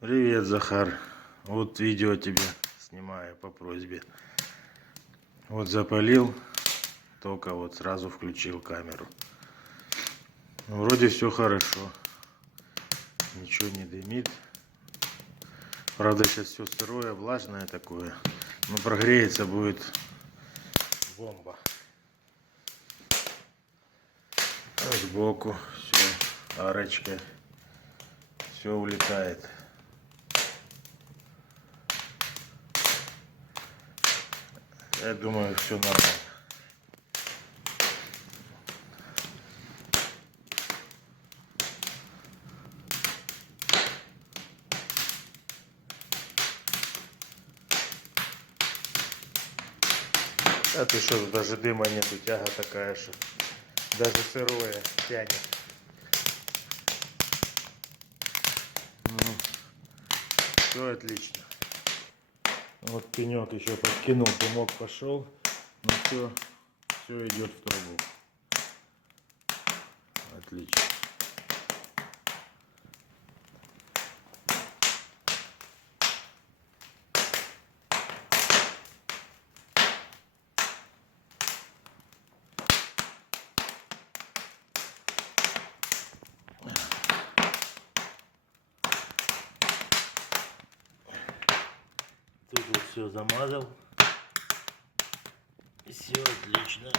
Привет, Захар. Вот видео тебе снимаю по просьбе. Вот запалил, только вот сразу включил камеру. Вроде все хорошо. Ничего не дымит. Правда, сейчас все сырое, влажное такое. Но прогреется будет бомба. А сбоку все арочкой. Все улетает. Я думаю, все нормально. А ты что, даже дыма нету, тяга такая, что даже сырое тянет. Все отлично. Вот пенек еще подкинул, дымок пошел, но все идет в трубу. Отлично. Тут вот все замазал. Все отлично.